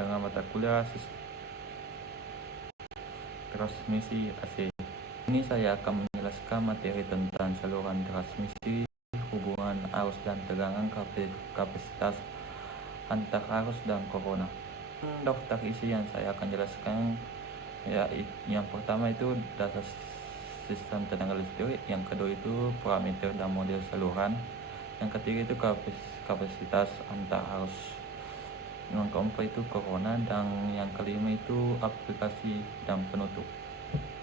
dengan mata kuliah transmisi AC. Ini saya akan menjelaskan materi tentang saluran transmisi, hubungan arus dan tegangan, kapasitas antar arus dan corona. Daftar isi yang saya akan jelaskan ya, yang pertama itu data sistem tenaga listrik, yang kedua itu parameter dan model saluran, yang ketiga itu kapasitas antar arus, yang keempat itu corona, dan yang kelima itu aplikasi dan penutup.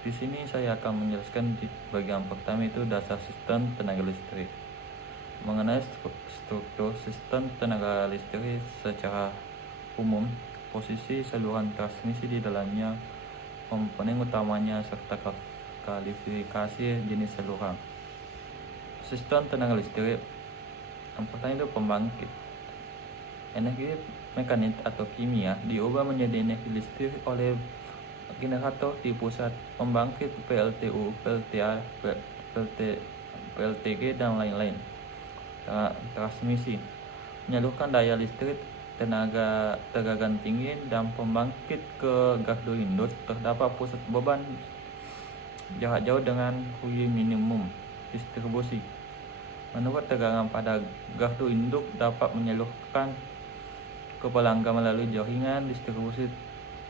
Di sini saya akan menjelaskan di bagian pertama itu dasar sistem tenaga listrik. Mengenai struktur sistem tenaga listrik secara umum, posisi saluran transmisi di dalamnya, komponen utamanya, serta kualifikasi jenis saluran. Sistem tenaga listrik yang pertama itu pembangkit. Energi mekanik atau kimia diubah menjadi energi listrik oleh generator di pusat pembangkit, PLTU, PLTA, PLTG, dan lain-lain. Transmisi menyalurkan daya listrik tegangan tinggi dan pembangkit ke gardu induk. Terdapat pusat beban jarak jauh dengan hubungan minimum distribusi. Menurut tegangan pada gardu induk dapat menyalurkan ke pelanggan melalui jaringan distribusi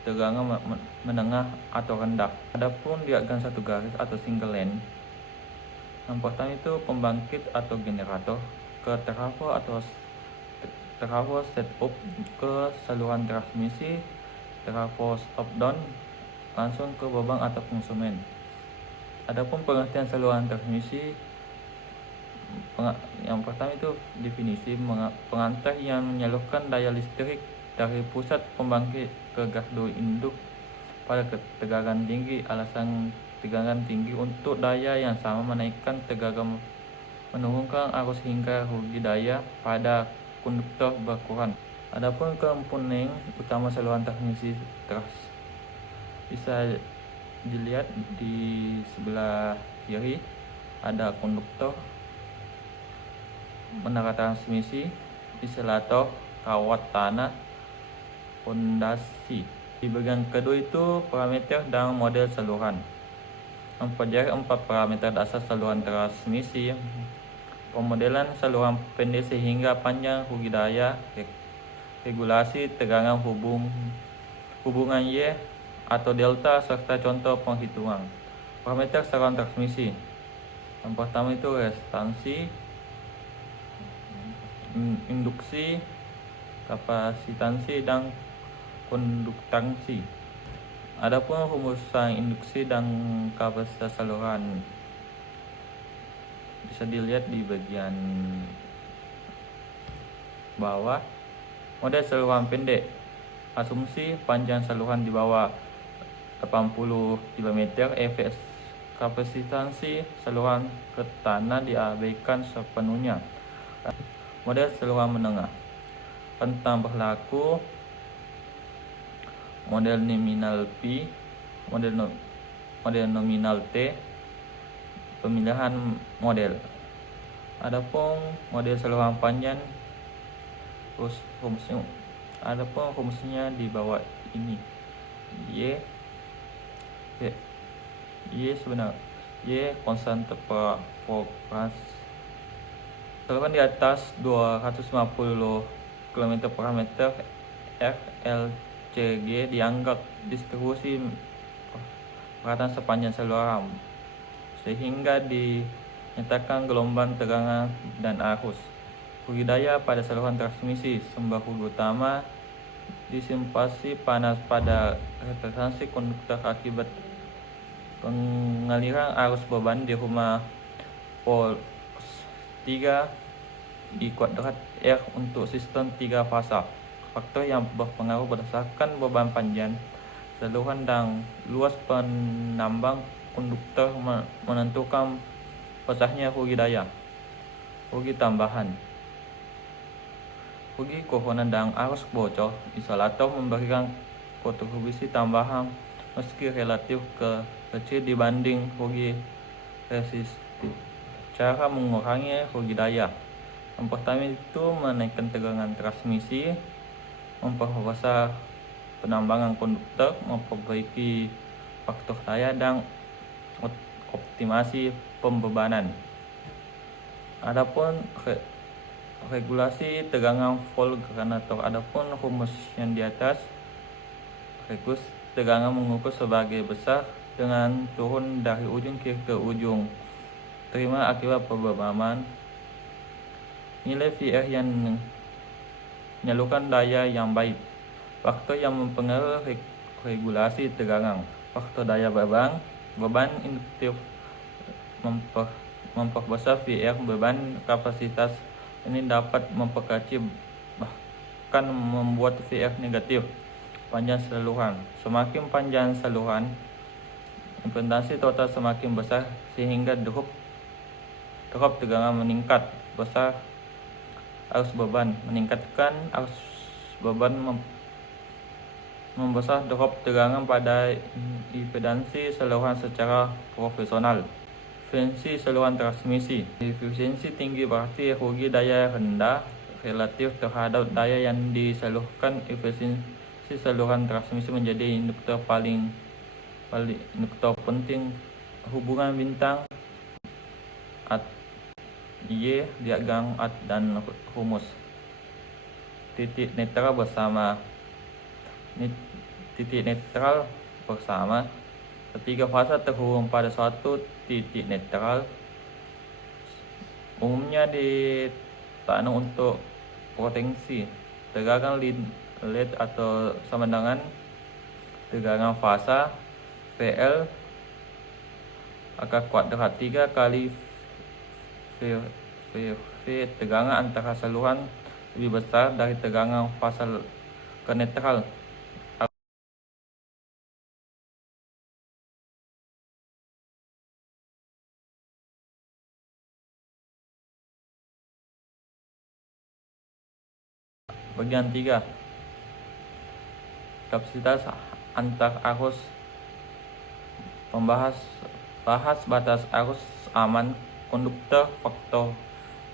tegangan menengah atau rendah. Adapun diagram satu garis atau single line, yang pertama itu pembangkit atau generator ke trafo atau trafo setup ke saluran transmisi, trafo stop down langsung ke beban atau konsumen. Adapun pengertian saluran transmisi, yang pertama itu definisi pengantar yang menyalurkan daya listrik dari pusat pembangkit ke gardu induk pada tegangan tinggi. Alasan tegangan tinggi untuk daya yang sama menaikkan tegangan, menurunkan arus hingga rugi daya pada konduktor berkurang. Adapun komponen utama saluran transmisi bisa dilihat di sebelah kiri, ada konduktor, menara transmisi, isolator, kawat tanah, fondasi. Di bagian kedua itu parameter dan model saluran. Mempelajari 4 parameter dasar saluran transmisi: pemodelan saluran pendek sehingga panjang, rugi daya, regulasi tegangan, hubungan Y atau delta, serta contoh penghitungan. Parameter saluran transmisi, yang pertama itu restansi, induksi, kapasitansi, dan konduktansi. Adapun rumusan induksi dan kapasitas saluran bisa dilihat di bagian bawah. Model saluran pendek, asumsi panjang saluran di bawah 80 km. Efek kapasitansi saluran ke tanah diabaikan sepenuhnya. Model saluran menengah, rentang berlaku, model nominal P, model nominal T, pemilihan model. Adapun model saluran panjang, fungsinya di bawah ini. Y konstan proporsional. Saluran di atas 250 km/meter RLCG dianggap distribusi peralatan sepanjang saluran, sehingga dinyatakan gelombang tegangan dan arus. Rugi daya pada saluran transmisi, sumber rugi utama disipasi panas pada retensi konduktor akibat pengaliran arus beban di rumah pol 3 I kuadrat R untuk sistem 3 fasa. Faktor yang berpengaruh berdasarkan beban panjang saluran dan luas penambang konduktor menentukan pesahnya rugi daya. Rugi tambahan, rugi corona dan arus bocor. Isolator memberikan kontribusi tambahan meski relatif kecil dibanding rugi resistif. Cara mengurangi rugi daya, yang pertama itu menaikkan tegangan transmisi, memperbesar penambangan konduktor, memperbaiki faktor daya, dan optimasi pembebanan. Adapun regulasi tegangan volt generator. Adapun rumus yang di atas, regulasi tegangan mengukur sebagai besar dengan turun dari ujung kiri ke ujung terima akibat pembebanan. Nilai VR yang menyalurkan daya yang baik. Faktor yang mempengaruhi regulasi tegangan. Faktor daya beban induktif memperbesar VR. Beban kapasitas ini dapat memperkecil bahkan membuat VR negatif. Panjang saluran. Semakin panjang saluran, impedans total semakin besar sehingga drop tegangan meningkat. Besar arus beban meningkatkan arus beban, membesar drop tegangan pada impedansi saluran secara profesional. Efisiensi saluran transmisi. Efisiensi tinggi berarti rugi daya rendah relatif terhadap daya yang disalurkan. Efisiensi saluran transmisi menjadi indikator paling indikator penting. Hubungan bintang Y, diagram dan rumus. Titik netral bersama ketiga fasa terhubung pada suatu titik netral, umumnya ditanam untuk potensi tegangan LED atau sama dengan tegangan fasa VL kuadrat 3 kali V. Tegangan antara saluran lebih besar dari tegangan fasa ke netral. Bagian 3. Kapasitas antar arus. Bahas batas arus aman konduktor, faktor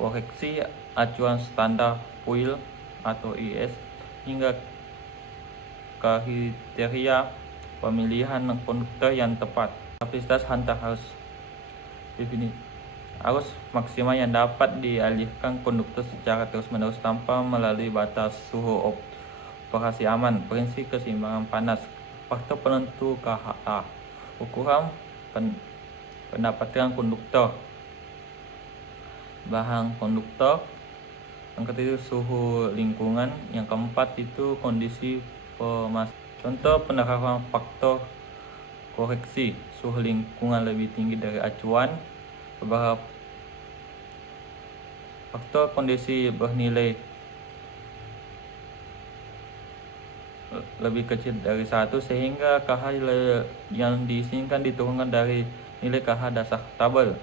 koreksi, acuan standar PUIL atau IS, hingga kriteria pemilihan konduktor yang tepat. Kapasitas antar arus. Definisi arus maksimal yang dapat dialihkan konduktor secara terus-menerus tanpa melalui batas suhu operasi aman. Prinsip keseimbangan panas. Faktor penentu KHA. Ukuran pendapatan konduktor. Bahan konduktor. Yang ketiga suhu lingkungan. Yang keempat itu kondisi pemasangan. Contoh penerapan faktor koreksi. Suhu lingkungan lebih tinggi dari acuan. Beberapa faktor kondisi bernilai lebih kecil dari 1 sehingga KH yang diizinkan diturunkan dari nilai KH dasar tabel.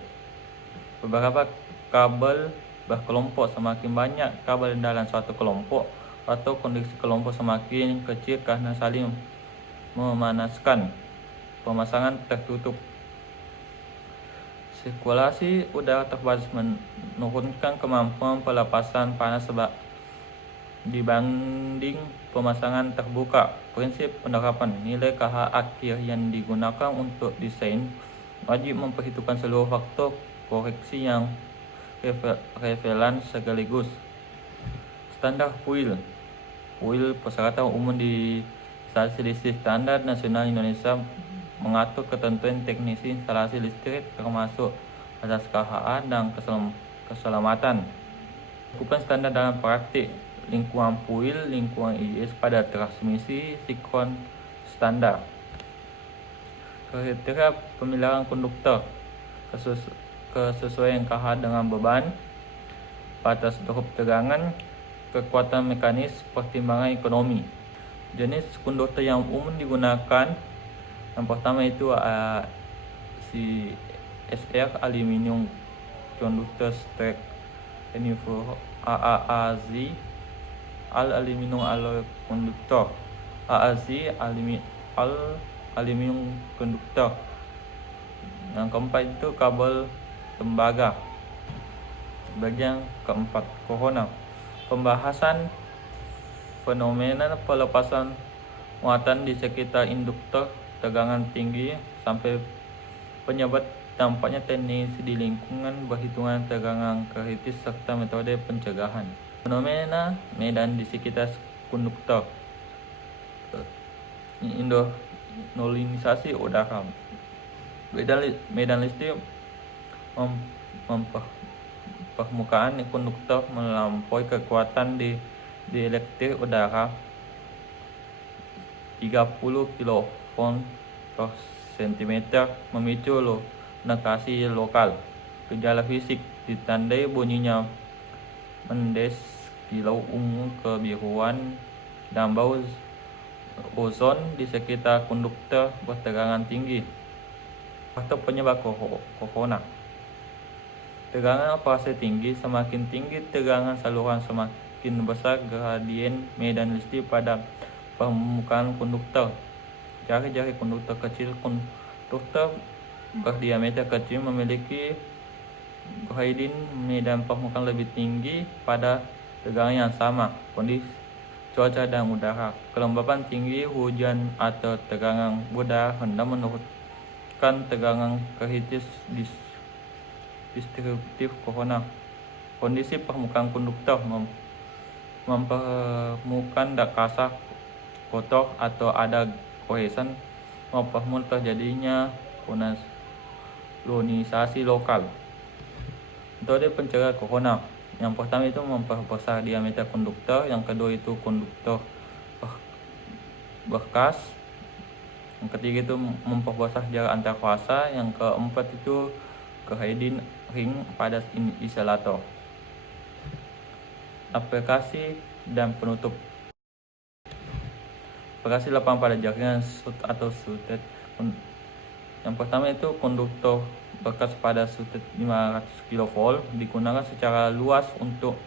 Beberapa kabel berkelompok. Semakin banyak kabel dalam suatu kelompok atau kondisi kelompok semakin kecil karena saling memanaskan. Pemasangan tertutup. Sirkulasi udara terbatas menurunkan kemampuan pelepasan panas dibanding pemasangan terbuka. Prinsip penerapan. Nilai KH akhir yang digunakan untuk desain wajib memperhitungkan seluruh faktor koreksi yang relevan sekaligus. Standar PUIL. PUIL persyaratan umum di instalasi listrik standar nasional Indonesia mengatur ketentuan teknisi instalasi listrik termasuk asas KHA dan keselamatan. Cakupan standar dalam praktik. Lingkungan PUIL, lingkungan IS pada transmisi sinkron standar. Kriteria pemilihan konduktor. Kesesuaian KH dengan beban, batas drop tegangan, kekuatan mekanis, pertimbangan ekonomi. Jenis konduktor yang umum digunakan, yang pertama itu CSR aluminium conductor straight AAZ aluminium alloy conductor, AAZ aluminium conductor. Yang keempat itu kabel tembaga. Bagian keempat, corona. Pembahasan fenomena pelepasan muatan di sekitar induktor tegangan tinggi sampai penyebab dampaknya teknisi di lingkungan perhitungan tegangan kritis serta metode pencegahan. Fenomena medan di sekitar konduktor, indolinisasi udara. Medan listrik permukaan konduktor melampaui kekuatan di elektrik udara 30 kV per cm, memicu lokasi lokal. Gejala fisik ditandai bunyinya mendes, kilau ungu kebiruan, dan bau ozon di sekitar konduktor bertegangan tinggi. Faktor penyebab corona. Tegangan operasi tinggi. Semakin tinggi tegangan saluran, semakin besar gradien medan listrik pada permukaan konduktor. Jari-jari konduktor kecil. Konduktor berdiameter kecil memiliki gradien medan permukaan lebih tinggi pada tegangan yang sama. Kondisi cuaca dan udara. Kelembapan tinggi, hujan, atau tegangan udara rendah menurunkan tegangan kritis destruktif corona. Kondisi permukaan konduktor mempermukaan kasar, kotor, atau ada goresan, mempermudah terjadinya kolonisasi lokal. Metode pencegah corona. Yang pertama itu memperbesar diameter konduktor, yang kedua itu konduktor bekas, yang ketiga itu memperbesar jarak antar fasa, yang keempat itu gradien ring pada isolator. Aplikasi dan penutup. Aplikasi lapangan pada jaringan atau sutet. Yang pertama itu konduktor bekas pada sutet 500 kV digunakan secara luas untuk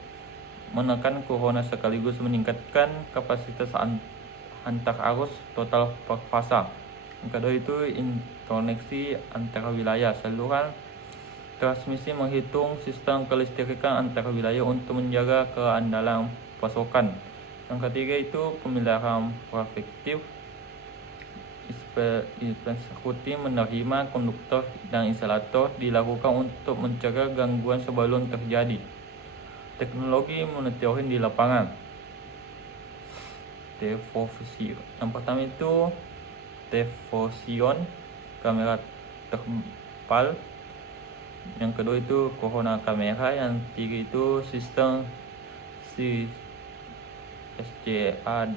menekan corona sekaligus meningkatkan kapasitas antar arus total per fasa. Yang kedua itu interkoneksi antar wilayah. Saluran transmisi menghitung sistem kelistrikan antar wilayah untuk menjaga keandalan pasokan. Yang ketiga itu pemeliharaan proaktif. Eksekutif menerima konduktor dan insulator dilakukan untuk mencegah gangguan sebelum terjadi. Teknologi monitoring di lapangan. Tefovision. Yang pertama itu tefovision, kamera terpal. Yang kedua itu corona kamera. Yang ketiga itu sistem SCA.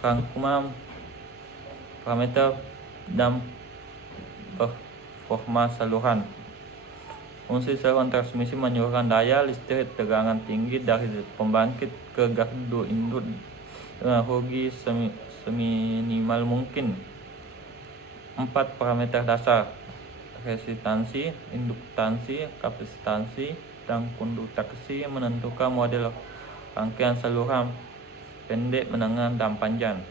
Rangkuman parameter dan performa saluran. Fungsi saluran transmisi menyalurkan daya listrik tegangan tinggi dari pembangkit ke gardu induk dengan rugi seminimal mungkin. 4 parameter dasar: resistansi, induktansi, kapasitansi, dan konduktasi menentukan model rangkaian saluran pendek, menengah, dan panjang.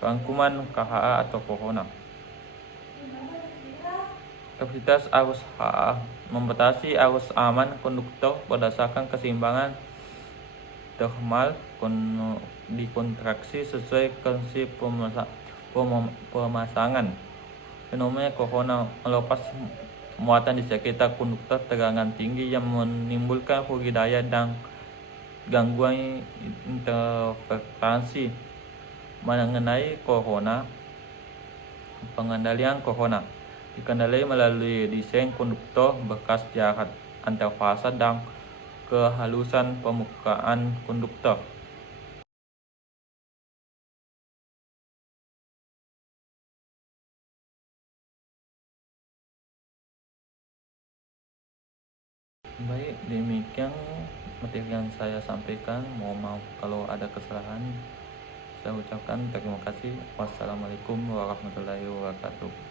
Rangkuman KHA atau corona. Kapasitas arus HA membatasi arus aman konduktor berdasarkan keseimbangan termal dikontraksi sesuai prinsip pemasangan. Fenomena corona melepas muatan di sekitar konduktor tegangan tinggi yang menimbulkan rugi daya dan gangguan interferensi. Mengenai corona, pengendalian corona dikendalikan melalui desain konduktor bekas, jarak antar fasa, dan kehalusan permukaan konduktor. Baik, demikian materi yang saya sampaikan. Mohon maaf kalau ada kesalahan. Saya ucapkan terima kasih. Wassalamualaikum warahmatullahi wabarakatuh.